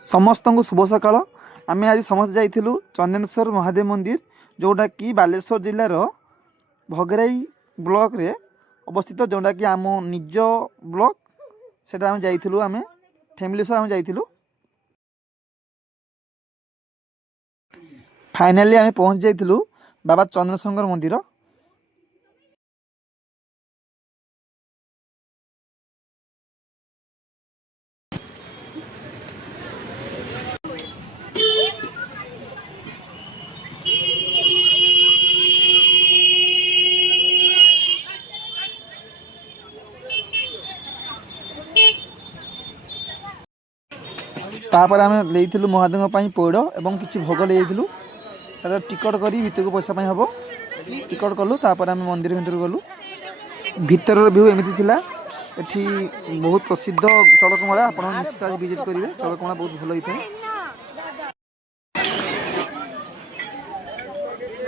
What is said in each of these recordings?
समस्त को शुभ सकाळ। आम आज समस्त जाइलु चंदनेश्वर महादेव मंदिर जोटा कि बालेश्वर जिलार भगराई ब्लॉक रे अवस्थित, जोटा कि आम निज ब्लॉक से जाइलु आम फैमिली सह जाइलु। फाइनाली आम पहुँच जाइलु बाबा चंद्रशंकर मंदिर। तापर आम ले महादेव पौड़ और किसी भोग ले टिकट कर भर को पैसा हम टिकट कलु। तापर आम मंदिर भर गलु। भीतर व्यू एमती थिला। एठी बहुत प्रसिद्ध चड़कमेला। आप निश्चित आज विजिट करेंगे। चड़कमेला बहुत भल होता है।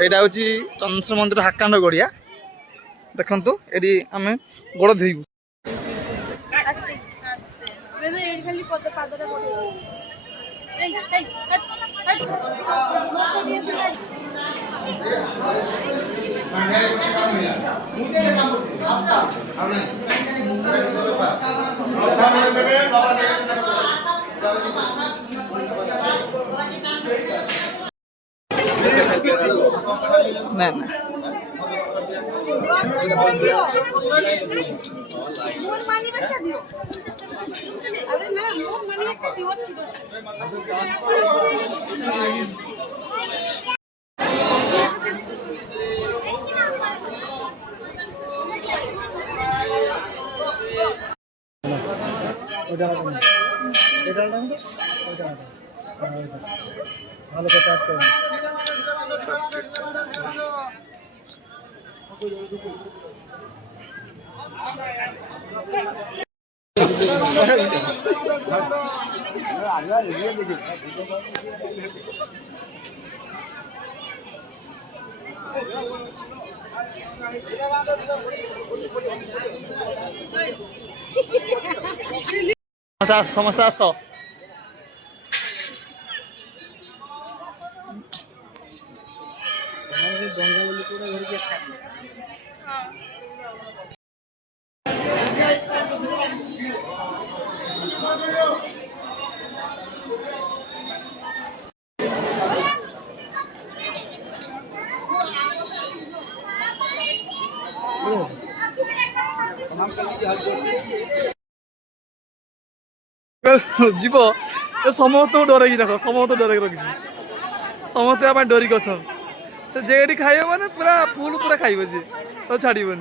यहाँ हूँ चंद्रेश्वर मंदिर हाकांड गड़िया। देखु ये आम गोड़ धोबू। ना ना समस्त आस जीव समस्त डर देख समस्त डर रखी समस्त डरिक अच्छा से जेडी खाइब मैंने पूरा फुल पूरा खाइब सी तो छाड़बन।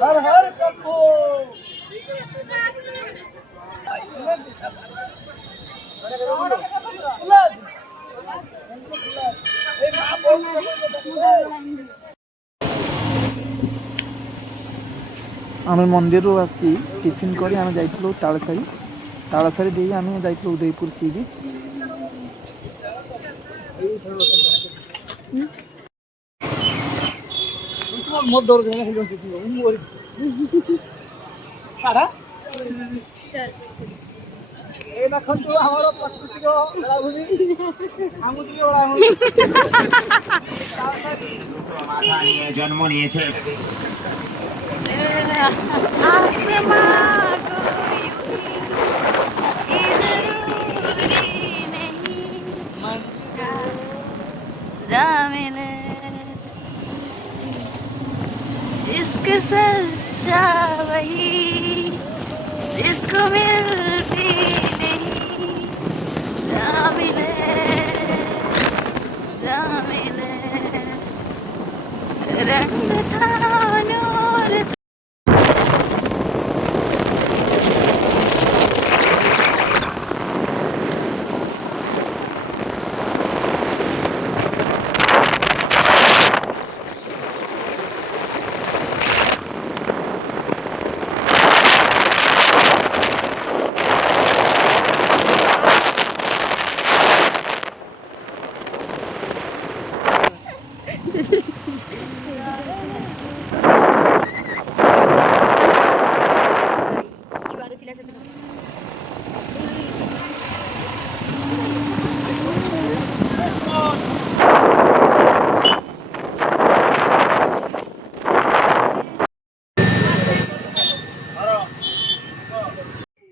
हर हर शंभो। आम मंदिर आसी टिफिन कर जाइलु तालसारी। तालसारी दे आम जाइलु उदयपुर सी बीच। मत डर जन्म नहीं इश्क सच्चा वही जिसको मिलती नहीं। जा मिले रंग था नूर था।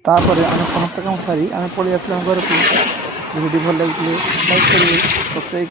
ତାପରେ ଆମେ ସମସ୍ତ କାମ ସାରି ଆମେ ପଳେଇ ଆସିଲୁ ଆମ ଘରକୁ। ଭିଡ଼ିଓ ଭଲ ଲାଗିଥିଲେ ଲାଇକ୍ କରିବେ, ସବସ୍କ୍ରାଇବ୍